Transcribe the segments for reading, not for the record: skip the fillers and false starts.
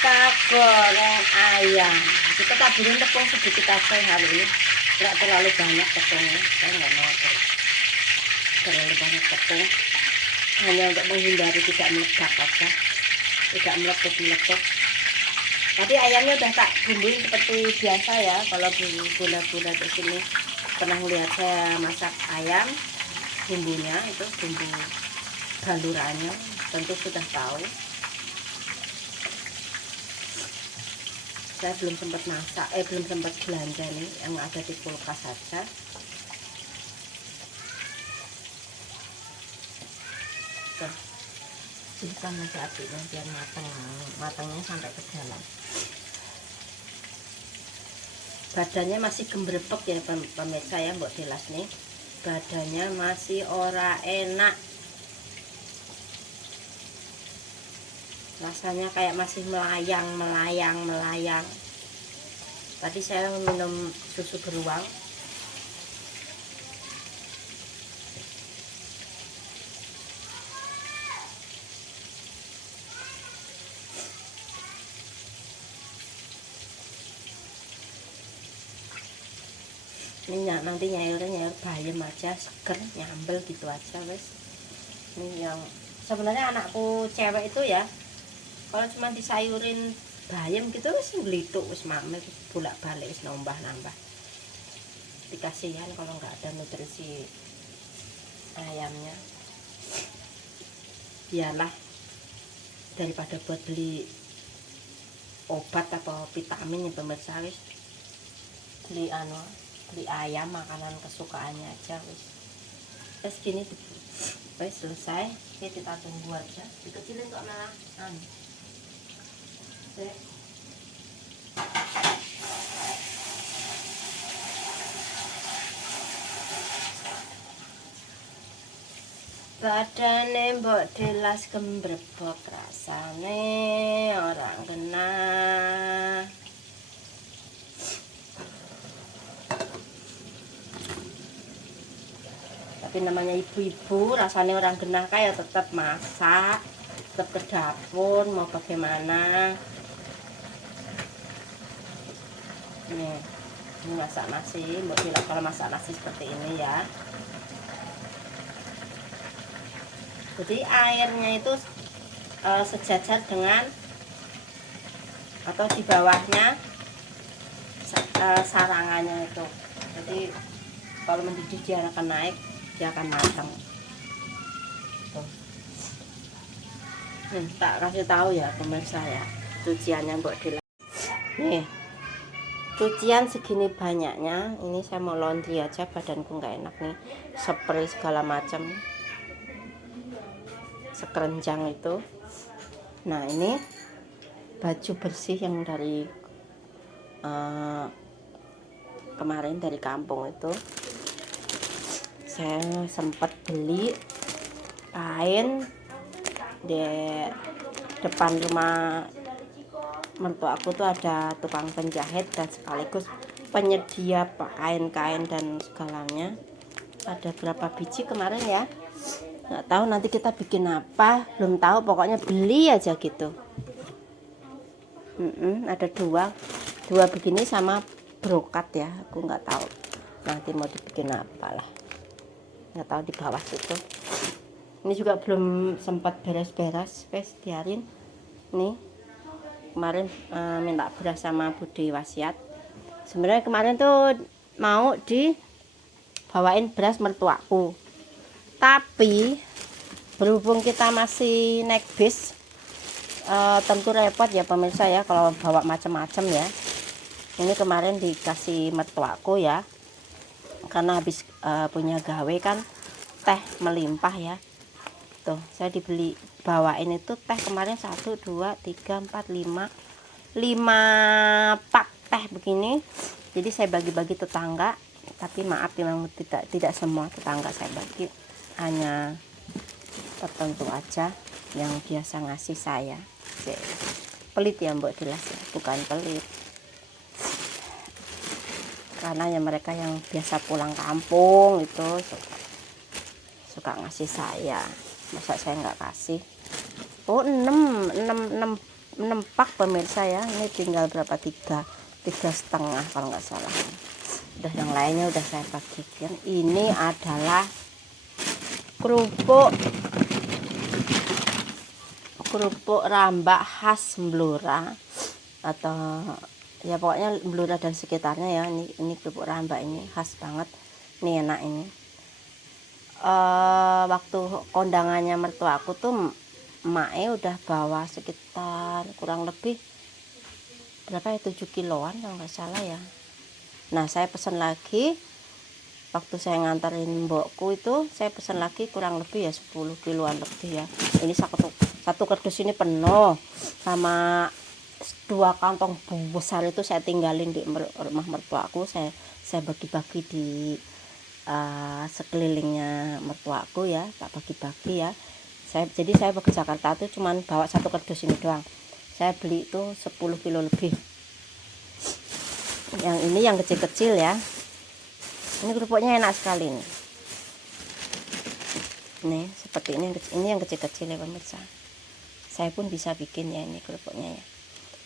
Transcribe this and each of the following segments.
kita goreng ayam. Kita taburin tepung sedikit aja hari ini, nggak terlalu banyak tepungnya. Saya nggak mau terlalu banyak tepung, hanya untuk menghindari tidak meledak aja, tidak meletup-meletup. Tadi ayamnya udah tak bumbuin seperti biasa ya. Kalau gula-gula di sini pernah lihat saya masak ayam, bumbunya itu bumbu galurannya tentu sudah tahu. Saya belum sempat masak, belum sempat belanja nih, yang ada di kulkas saja. Tuh, simpan aja apinya biar matangnya sampai ke dalam. Badannya masih gembrebek ya pemirsa ya, Mbok Delas nih. Badannya masih ora enak. Rasanya kayak masih melayang. Tadi saya minum susu beruang. Ini nanti nyairnya bayam aja, seger, nyambel gitu aja wes. Ini yang sebenarnya anakku cewek itu ya, kalau cuma disayurin bayam gitu wis ngelituk, wis mame bolak-balik wis nambah. Dikasihan kalau nggak ada nutrisi ayamnya. Biarlah daripada buat beli obat atau vitamin ya pemirsa, wis beli ayam, makanan kesukaannya aja wis gini. Wis selesai, kita tunggu aja. Dikecilin kok malah badane Mbok Delas gembrebok, rasane orang kena. Tapi namanya ibu-ibu, rasanya orang genah kayak tetap masak, tetap ke dapur, mau bagaimana. Ini masak nasi, Mbok Delas kalau masak nasi seperti ini ya. Jadi airnya itu sejajar dengan atau di bawahnya sarangannya itu. Jadi kalau mendidih dia akan naik, dia akan matang. Tuh. Tak kasih tahu ya pemirsa ya, cuciannya Mbok Delas. Nih, cucian segini banyaknya. Ini saya mau laundry aja, badanku nggak enak nih, spray segala macam, sekerenjang itu. Nah ini baju bersih yang dari kemarin dari kampung itu. Saya sempat beli kain di depan rumah mertua aku tuh, ada tukang penjahit dan sekaligus penyedia kain-kain dan segalanya. Ada berapa biji kemarin ya, nggak tahu nanti kita bikin apa, belum tahu, pokoknya beli aja gitu. Ada dua begini sama brokat ya, aku nggak tahu nanti mau dibikin apa lah, nggak tahu di bawah situ. Ini juga belum sempat beres-beres, wes biarin. Nih kemarin minta beras sama Budi Wasiat. Sebenarnya kemarin tuh mau dibawain beras mertuaku, tapi berhubung kita masih naik bis, tentu repot ya pemirsa ya kalau bawa macam-macam ya. Ini kemarin dikasih mertuaku ya, karena habis punya gawe kan, teh melimpah ya. Tuh saya bawain itu teh kemarin 1, 2, 3, 4, 5 pak teh begini. Jadi saya bagi-bagi tetangga, tapi maaf memang tidak semua tetangga saya bagi, hanya tertentu aja yang biasa ngasih saya. Pelit ya Mbok Delas ya, bukan pelit, karena ya mereka yang biasa pulang kampung itu suka ngasih saya, masa saya nggak kasih. Oh 6 menempak pemirsa ya. Ini tinggal berapa, tiga setengah kalau nggak salah. Udah yang lainnya udah saya bagikan. Ini adalah kerupuk rambak khas Blora, atau ya pokoknya Blora dan sekitarnya ya. Ini kerupuk rambak ini khas banget, ini enak ini. Waktu kondangannya mertuaku tuh emaknya udah bawa sekitar kurang lebih berapa ya, 7 kiloan kalau nggak salah ya. Nah saya pesan lagi waktu saya nganterin mbokku itu, saya pesan lagi kurang lebih ya 10 kiloan lebih ya. Ini satu kardus ini penuh, sama 2 kantong besar itu saya tinggalin di rumah mertuaku. Saya bagi-bagi di sekelilingnya mertuaku ya, tak bagi-bagi ya. Jadi saya ke Jakarta tuh cuman bawa 1 kardus ini doang. Saya beli itu 10 kilo lebih. Yang ini yang kecil-kecil ya. Ini kerupuknya enak sekali nih. Nih seperti ini yang kecil-kecil ya pemirsa. Saya pun bisa bikin ya ini kerupuknya ya.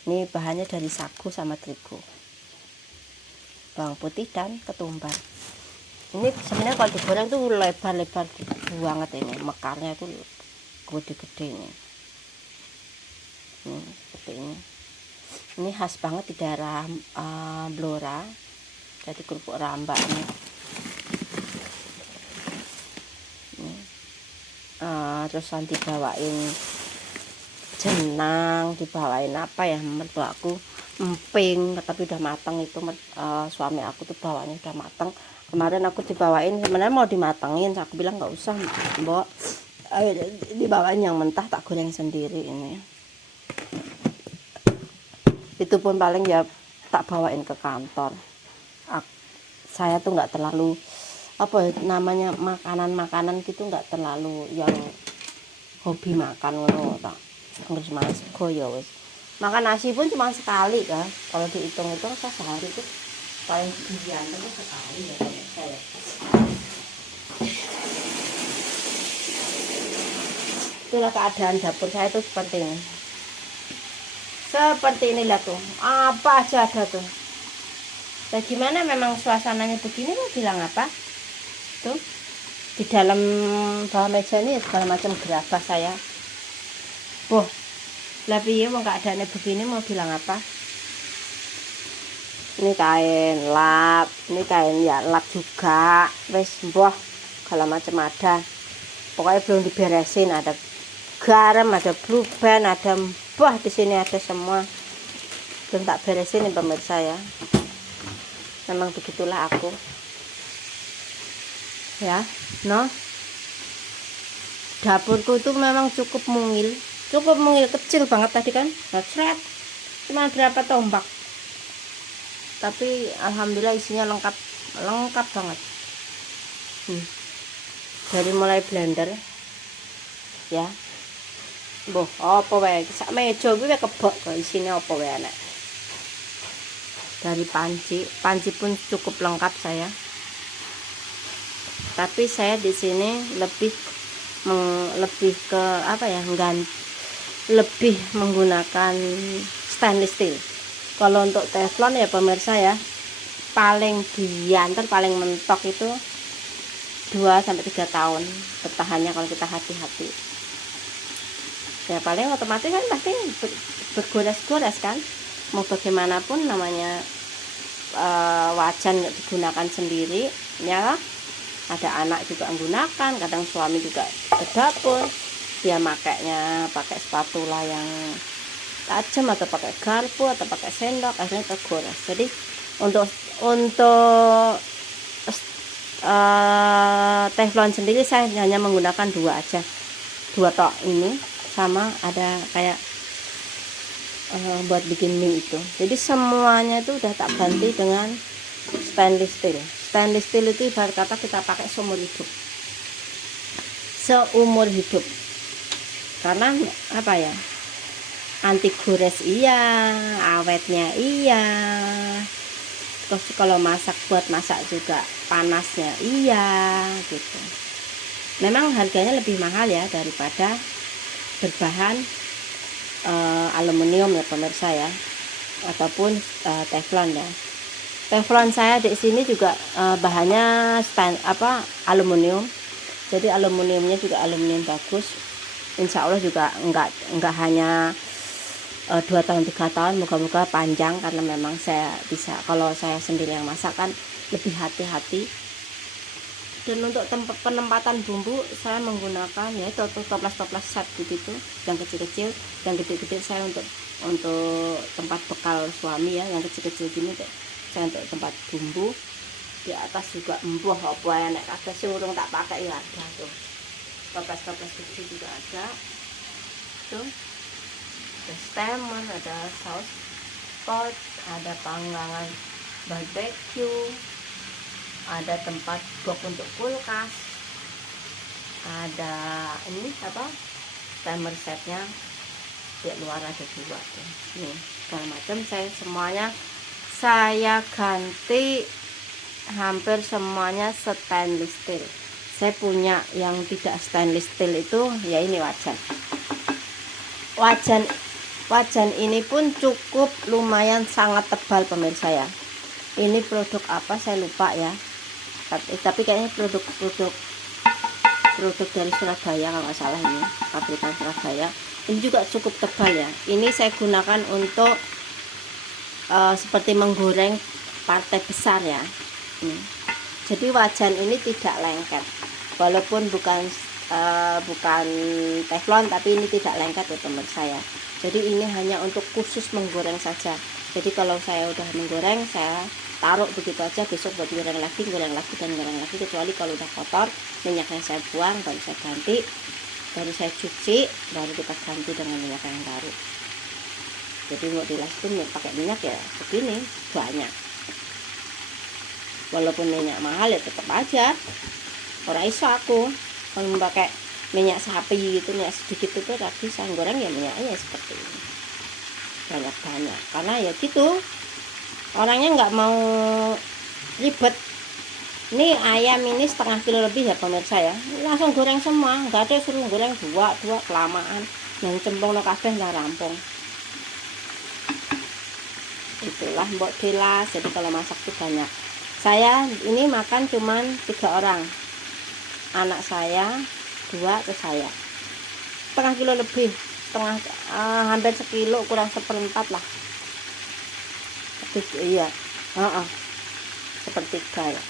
Ini bahannya dari sagu sama terigu, bawang putih dan ketumbar. Ini sebenarnya kalau digoreng tuh lebar-lebar banget ini, mekarnya tuh gede-gede ini. Seperti ini. Ini khas banget di daerah Blora. Jadi kerupuk rambak ini. Terus nanti dibawain jenang, dibawain apa ya mertuaku, emping, tapi udah matang itu. Suami aku tuh bawanya udah matang. Kemarin aku dibawain, sebenarnya mau dimatengin, aku bilang nggak usah mbok, ayo dibawain yang mentah, tak goreng sendiri ini. Itu pun paling ya tak bawain ke kantor. Saya tuh nggak terlalu apa ya, namanya makanan gitu, nggak terlalu yang hobi makan ngono tak. Harus makan sego ya wis. Makan nasi pun cuma sekali kan. Kalau dihitung-hitung saya sehari itu paling sekian itu sekali ya saya. Itulah keadaan dapur saya itu seperti ini. Seperti inilah tuh. Apa aja ada tuh. Bagaimana memang suasananya begini, mau bilang apa? Tuh di dalam bawah meja ini segala macam gerabah saya. Boh, lah piye mau keadaannya begini, mau bilang apa? Ini kain lap, ini kain ya lap juga. Wes boh, segala macam ada. Pokoknya belum diberesin, ada garam, ada blue band, ada boh di sini ada semua. Belum tak beresin nih pemirsa ya. Memang begitulah aku. Ya, no. Dapurku itu memang cukup mungil kecil banget tadi kan. Seret. Cuma berapa tombak. Tapi alhamdulillah isinya lengkap banget. Dari mulai blender ya. Boh, apa wae sak meja kuwi kebok kok isine apa wae enak. Dari panci pun cukup lengkap saya. Tapi saya di sini lebih ke apa ya, lebih menggunakan stainless steel. Kalau untuk teflon ya pemirsa ya, paling diantar paling mentok itu 2-3 tahun bertahannya kalau kita hati-hati. Ya paling otomatis kan pasti bergores-gores kan. Mau bagaimanapun namanya wajan digunakan sendiri ya. Ada anak juga menggunakan, kadang suami juga ke dapur, dia makainya pakai spatula yang tajam atau pakai garpu atau pakai sendok, akhirnya tergores. Jadi untuk teflon sendiri saya hanya menggunakan 2 aja, 2 tok ini, sama ada kayak buat bikin mie itu. Jadi semuanya itu udah tak ganti dengan stainless steel. Stainless steel itu ibarat kata kita pakai seumur hidup. Karena apa ya? Anti gores iya, awetnya iya. Terus kalau buat masak juga panasnya iya gitu. Memang harganya lebih mahal ya daripada berbahan aluminium ya pemirsa ya, ataupun teflon ya. Teflon saya di sini juga bahannya aluminium. Jadi aluminiumnya juga aluminium bagus. Insya Allah juga enggak hanya 2 tahun 3 tahun, moga-moga panjang, karena memang saya bisa, kalau saya sendiri yang masak kan lebih hati-hati. Dan untuk penempatan bumbu saya menggunakan ya itu toples set begitu, yang kecil-kecil, yang gede-gede saya untuk tempat bekal suami ya, yang kecil-kecil gini saya untuk tempat bumbu. Di atas juga embuh apa ya, nek kabeh sing urung tak pakai ya ada tuh, toples kecil juga ada tuh, ada steamer, ada saus pot, ada panggangan barbecue, ada tempat box untuk kulkas, ada ini timer setnya di luar ada 2 tuh. Nih segala macam semuanya saya ganti, hampir semuanya stainless steel. Saya punya yang tidak stainless steel itu ya ini wajan ini pun cukup lumayan sangat tebal pemirsa ya. Ini produk apa saya lupa ya, tapi kayaknya produk dari Surabaya kalau nggak salah, ini pabrikan Surabaya. Ini juga cukup tebal ya. Ini saya gunakan untuk seperti menggoreng partai besar ya. Jadi wajan ini tidak lengket, walaupun bukan teflon, tapi ini tidak lengket ya pemirsa ya. Jadi ini hanya untuk khusus menggoreng saja. Jadi kalau saya udah menggoreng, saya taruh begitu aja, besok buat goreng lagi, kecuali kalau udah kotor, minyaknya saya buang, baru saya ganti, baru saya cuci, baru kita ganti dengan minyak yang baru. Jadi mau dilasin pakai minyak ya begini banyak, walaupun minyak mahal ya tetap aja orang iso aku kalau pakai minyak sapi gitu, minyak sedikit itu tadi saya goreng ya minyaknya seperti ini banyak, karena ya gitu orangnya nggak mau ribet. Ini ayam ini 1/2 kilo lebih ya pemirsa ya, langsung goreng semua, nggak ada suruh goreng dua kelamaan, yang cemplung no kabeh nggak rampung. Itulah mbok jelas. Jadi kalau masak tuh banyak. Saya ini makan cuman 3 orang, anak saya 2 terus saya, 1/2 kilo lebih, hampir sekilo kurang 1/4 lah. Iya, sepertiga ya.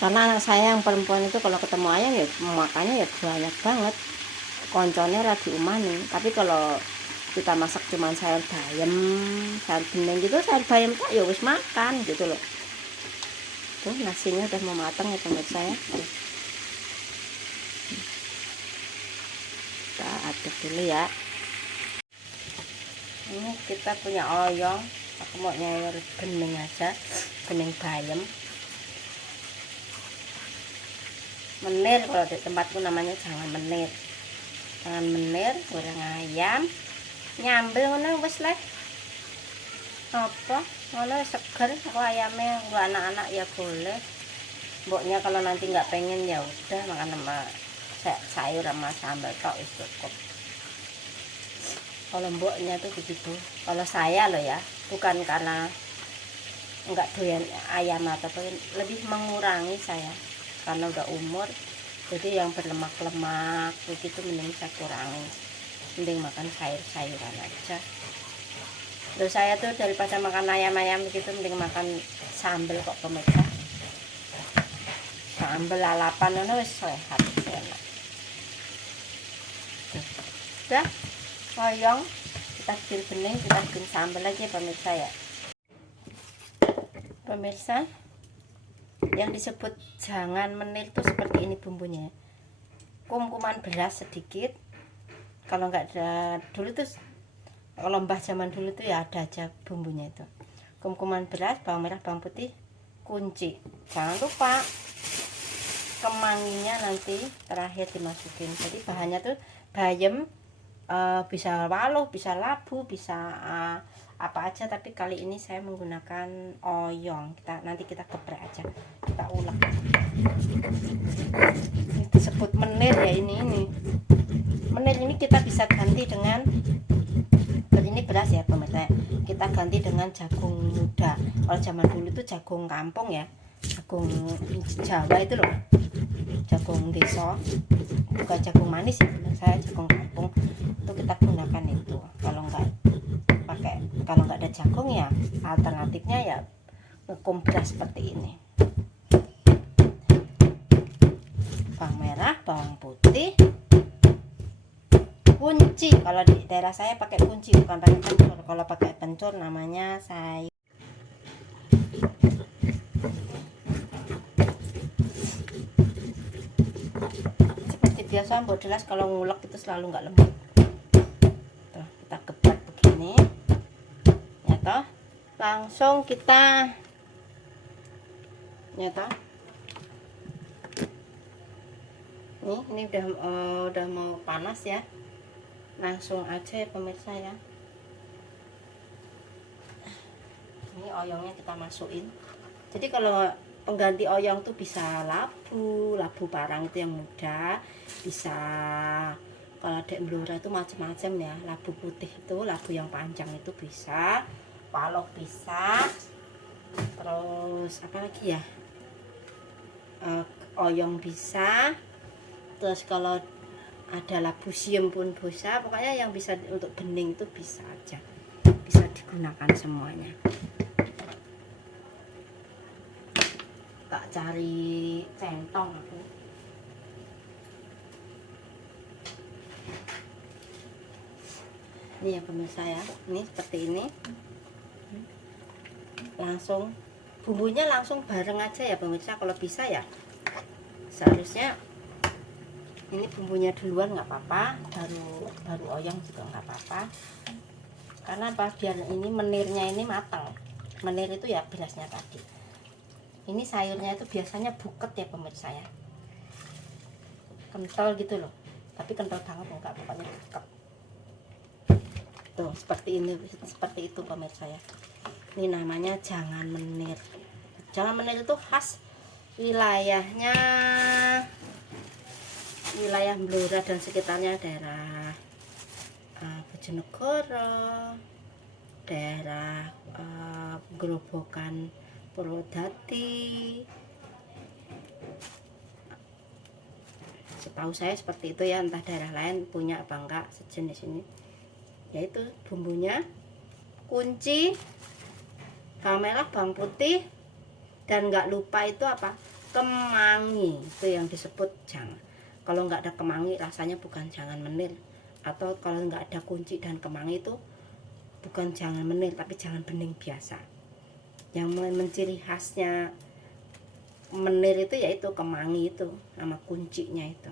Karena anak saya yang perempuan itu kalau ketemu ayam ya makannya ya banyak banget, konconnya radi umani. Tapi kalau kita masak cuman sayur bayam, sayur bening gitu, sayur bayam tak ya wis makan gitu loh. Tuh nasinya udah mau matang ya pemirsa ya. Kita aduk dulu ya. Ini kita punya oyong, aku mau nyayur bening aja, bening bayam. Menir kalau di tempatku namanya, jangan menir. Jangan menir, goreng ayam. Nyambel ngono wis lek. Apa? Ngono seger kok ayamnya, gua anak-anak ya boleh. Mboknya kalau nanti nggak pengen ya udah makan sama sayur sama sambal tok wis cukup. Kalau mboknya tuh begitu. Kalau saya loh ya, bukan karena nggak doyan ayam atau lebih mengurangi saya karena udah umur. Jadi yang berlemak-lemak begitu mending saya kurangi. Mending makan sayur-sayuran aja. Terus saya tuh daripada makan ayam-ayam begitu mending makan sambal kok pemirsa. Sambal lalapan itu sehat, enak. Udah, oyong kita bikin bening, kita bikin sambal lagi pemirsa ya. Pemirsa, yang disebut jangan menir tuh seperti ini bumbunya. Kum-kuman beras sedikit. Kalau nggak ada dulu tuh, kalau mbah zaman dulu tuh ya ada aja bumbunya itu. Kum-kuman beras, bawang merah, bawang putih, kunci. Jangan lupa kemanginya nanti terakhir dimasukin. Jadi bahannya tuh bayam, bisa waluh, bisa labu, bisa apa aja. Tapi kali ini saya menggunakan oyong. Nanti kita geprek aja, kita ulek. Ini disebut menir ya ini menir ini kita bisa ganti dengan, ini beras ya pemirsa, kita ganti dengan jagung muda. Kalau zaman dulu itu jagung kampung ya, jagung Jawa itu loh, jagung desa, bukan jagung manis ya, saya jagung kampung itu kita gunakan itu. Kalau nggak ada jagung ya alternatifnya ya ngekum beras seperti ini. Bawang merah, bawang putih, kunci. Kalau di daerah saya pakai kunci, bukan pakai pencur. Kalau pakai pencur namanya saya. Seperti biasa mbok jelas kalau ngulek itu selalu nggak lembut. Tuh, kita gebrak begini ya toh, langsung kita ya toh. Ini udah mau panas ya, langsung aja ya pemirsa ya. Ini oyongnya kita masukin. Jadi kalau pengganti oyong tuh bisa labu parang itu yang muda, bisa kalau ada blora itu macam-macam ya. Labu putih itu, labu yang panjang itu bisa, palok bisa, terus apa lagi ya, oyong bisa. Terus kalau ada labu siam pun bisa, pokoknya yang bisa untuk bening itu bisa aja, bisa digunakan semuanya. Tak cari centong aku. Ini ya pemirsa ya, ini seperti ini. Langsung bumbunya langsung bareng aja ya pemirsa, kalau bisa ya. Seharusnya ini bumbunya duluan nggak apa-apa, baru oyong juga nggak apa-apa. Karena apa, biar ini menirnya ini matang. Menir itu ya berasnya tadi. Ini sayurnya itu biasanya buket ya pemirsa ya, kental gitu loh, tapi kental banget enggak, pokoknya buket. Tuh seperti ini, seperti itu pemirsa ya. Ini namanya jangan menir. Jangan menir itu khas wilayahnya, wilayah Blora dan sekitarnya, daerah Bojonegoro, daerah Grobogan, Purwodadi. Setahu saya seperti itu ya, entah daerah lain punya apa enggak sejenis ini. Yaitu bumbunya kunci, bawang merah, bawang putih, dan nggak lupa itu apa, kemangi. Itu yang disebut jangan. Kalau nggak ada kemangi rasanya bukan jangan menir, atau kalau nggak ada kunci dan kemangi itu bukan jangan menir tapi jangan bening biasa. Yang menciri khasnya menir itu yaitu kemangi itu sama kuncinya itu.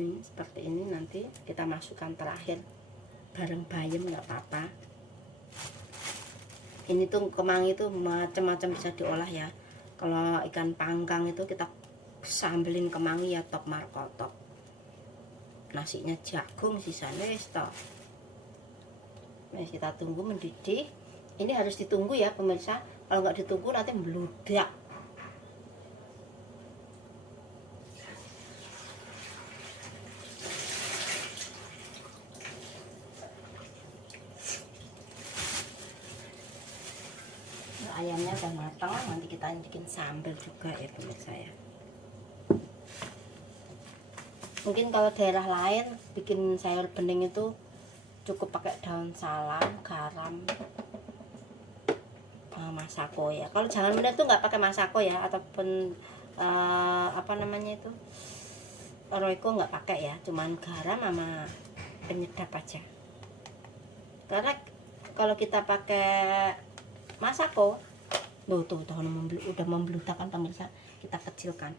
Seperti ini, nanti kita masukkan terakhir bareng bayam nggak apa-apa. Ini tuh kemangi itu macam-macam bisa diolah ya. Kalau ikan panggang itu kita sambelin kemangi ya, top markotop. Nasinya jagung sisanya stop. Nah, kita tunggu mendidih. Ini harus ditunggu ya pemirsa, kalau nggak ditunggu nanti meludak. Ayamnya udah matang, nanti kita bikin sambal juga ya pemirsa ya. Mungkin kalau daerah lain bikin sayur bening itu cukup pakai daun salam, garam, masako ya. Kalau jangan menir tuh nggak pakai masako ya, ataupun apa namanya itu, roiko nggak pakai ya, cuman garam sama penyedap aja. Karena kalau kita pakai masako, tuh udah membeludakkan pemirsa, kita kecilkan.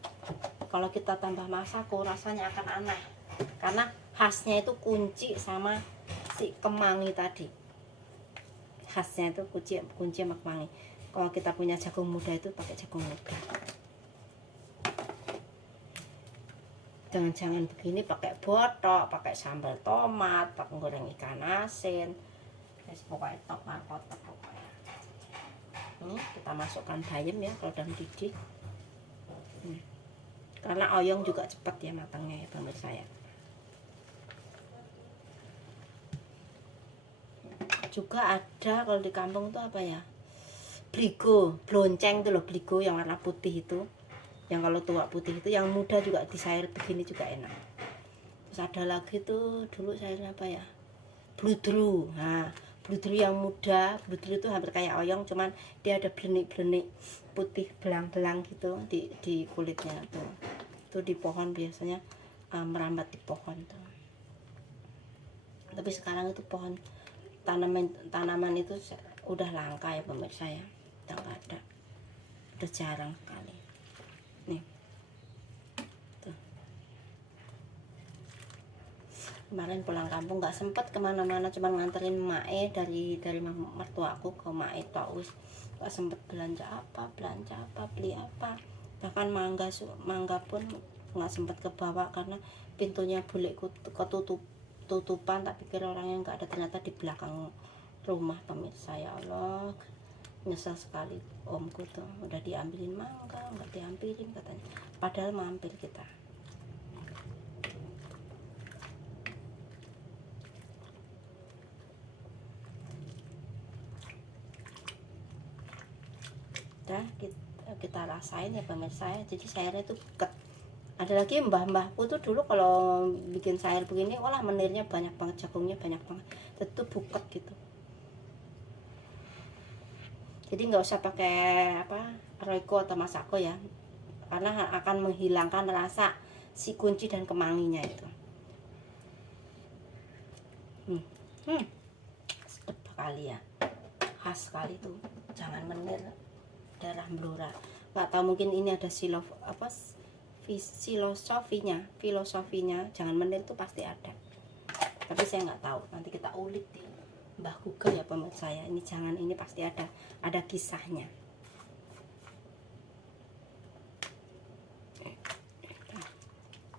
Kalau kita tambah masako rasanya akan aneh, karena khasnya itu kunci sama si kemangi tadi. Khasnya itu kunci sama kemangi. Kalau kita punya jagung muda itu pakai jagung muda. Jangan-jangan begini pakai botok, pakai sambal tomat, pakai goreng ikan asin, pokoknya top markotop pokoknya. Ini kita masukkan bayam ya kalau udah mendidih. karena oyong juga cepat ya matangnya ya pemirsa ya. Juga ada kalau di kampung tuh apa ya, bligo, blonceng tuh loh, bligo yang warna putih itu, yang kalau tua putih itu, yang muda juga disair begini juga enak. Terus ada lagi tuh dulu sayurnya apa ya, bludru. Nah, bludru yang muda, bludru itu hampir kayak oyong, cuman dia ada blenik-blenik putih belang-belang gitu di kulitnya tuh. Itu di pohon biasanya merambat di pohon tuh. Tapi sekarang itu pohon tanaman itu udah langka ya pemirsa ya, udah nggak ada, udah jarang sekali nih tuh. Kemarin pulang kampung nggak sempet kemana-mana, cuma nganterin mae dari mertuaku ke mae Taus, nggak sempet belanja apa beli apa, bahkan mangga pun nggak sempet kebawa karena pintunya bulikku tutupan, tak pikir orangnya nggak ada, ternyata di belakang rumah pemirsa. Ya Allah, nyesel sekali omku tuh, udah diambilin mangga nggak diambilin katanya, padahal mampir kita. Udah kita rasain ya pemirsa ya, jadi sayurnya itu ada lagi mbah-mbahku tuh dulu kalau bikin sayur begini, walah menirnya banyak banget, jagungnya banyak banget, itu buket gitu. Jadi nggak usah pakai apa Royco atau Masako ya, karena akan menghilangkan rasa si kunci dan kemanginya itu. Sedap sekali ya, khas sekali tuh, jangan menir, darah blora. Nggak tahu, mungkin ini ada filosofinya jangan menir tuh pasti ada, tapi saya nggak tahu, nanti kita ulik di Mbah Google ya pemirsa ya. Ini jangan, ini pasti ada kisahnya.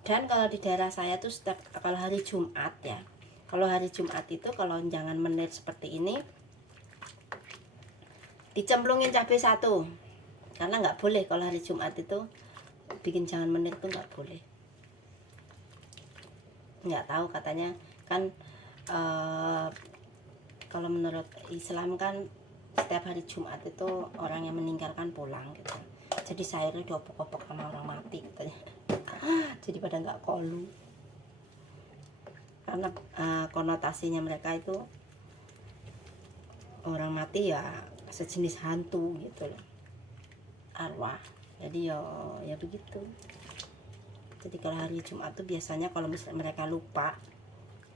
Dan kalau di daerah saya tuh setiap kalau hari Jumat ya, kalau hari Jumat itu kalau jangan menir seperti ini dicemplungin cabai satu, karena nggak boleh kalau hari Jumat itu bikin jangan menir tuh nggak boleh. Nggak tahu, katanya kan kalau menurut Islam kan setiap hari Jumat itu orang yang meninggalkan pulang gitu, jadi sayurnya diopok-opok sama orang mati katanya. Jadi pada nggak kolu, karena konotasinya mereka itu orang mati ya sejenis hantu gitu loh, arwah. Jadi ya begitu. Jadi kalau hari Jumat tuh biasanya kalau misalnya mereka lupa,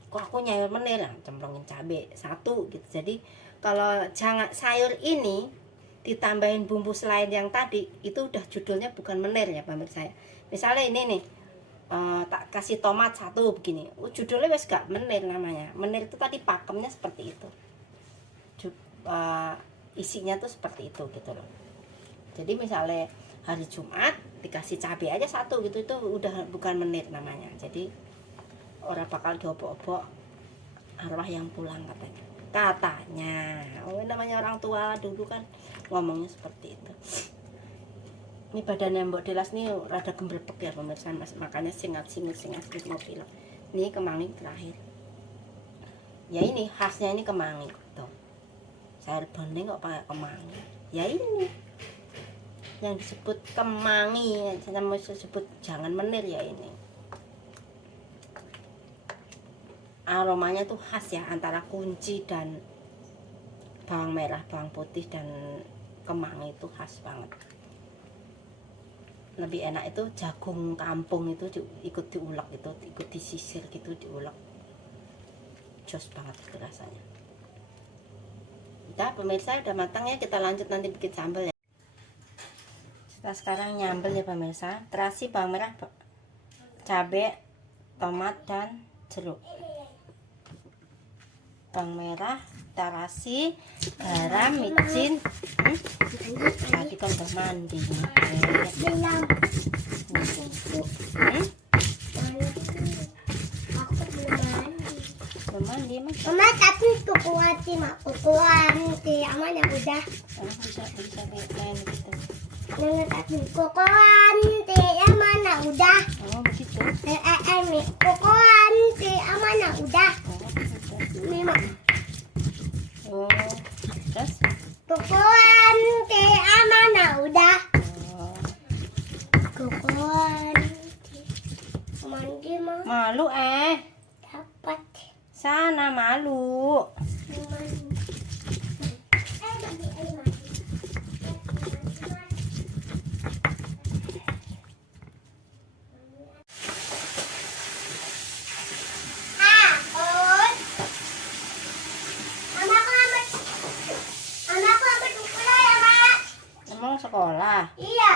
kok aku nyayur menir, cemplungin cabai satu gitu. Jadi kalau jangan sayur ini ditambahin bumbu selain yang tadi, itu udah judulnya bukan menir ya pemirsa. Misalnya ini nih, tak kasih tomat satu begini, judulnya wes gak menir namanya. Menir itu tadi pakemnya seperti itu, isinya tuh seperti itu gitu loh. Jadi misalnya hari Jumat dikasih cabai aja satu gitu, itu udah bukan menir namanya. Jadi orang bakal diobok-obok arwah yang pulang katanya. Namanya orang tua dulu kan ngomongnya seperti itu. Ini badannya Mbok Delas nih rada gembrepek ya pemirsa, makanya singat-singut mau pilek. Ini kemangi terakhir ya, ini khasnya ini kemangi tuh, sayur bening kok pakai kemangi ya. Ini yang disebut kemangi, saya mau sebut jangan menir ya. Ini aromanya tuh khas ya, antara kunci dan bawang merah, bawang putih dan kemangi itu khas banget. Lebih enak itu jagung kampung itu ikut diulek, itu ikut disisir gitu, diulek, jos banget itu rasanya. Udah pemirsa, udah matang ya, kita lanjut nanti bikin sambal ya. Kita sekarang nyambel ya pemirsa, terasi, bawang merah, cabai, tomat dan jeruk. Bawang merah, terasi, garam, micin. Tadi kan udah mandi. Belum mandi mas. Mama tapi kukuatin aku kuanti aman ya udah. Bisa main gitu. Nggak tapi kukuanti ya mana udah. Malu Dapat. sana malu. Emang sekolah? Iya.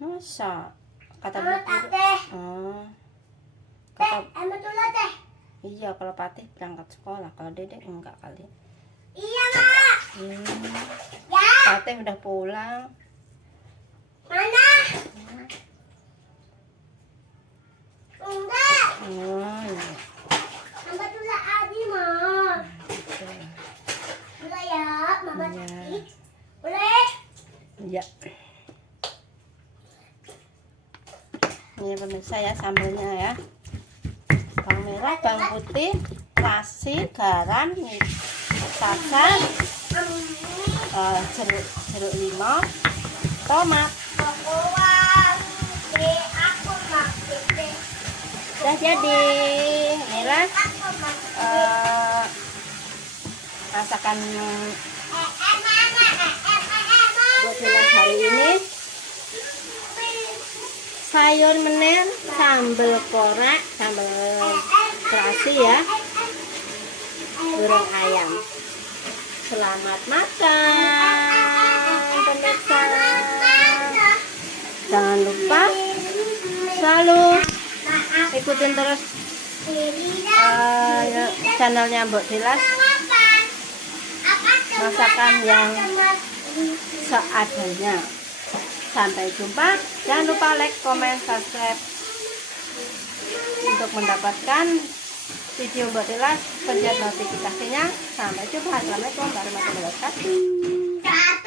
Masa? Kata Sama Bu Guru. Teh. Oh. Teh, Kata sama Tula teh. iya kalau Patih berangkat sekolah, kalau Dedek enggak kali. Iya, Mak. Ya, Patih udah pulang. mana? Enggak. Oh, iya. Sama Tula Adi, Mak. Boleh ya, Mama Iya. sakit. Boleh? Iya. Ini pemirsa ya sambelnya ya. Bawang merah, bawang putih, terasi, garam, santan, jeruk limau, tomat. Udah jadi. Inilah masakan buat Dilas hari ini. Sayur menir, sambal korek, sambal terasi ya, goreng ayam. Selamat makan pemirsa. Jangan lupa selalu ikutin terus channelnya Mbok Dilas, masakan yang seadanya. Sampai jumpa. Jangan lupa like, komen, subscribe untuk mendapatkan video Mbok Dilas, pencet notifikasinya. Sampai jumpa. Assalamualaikum warahmatullahi wabarakatuh.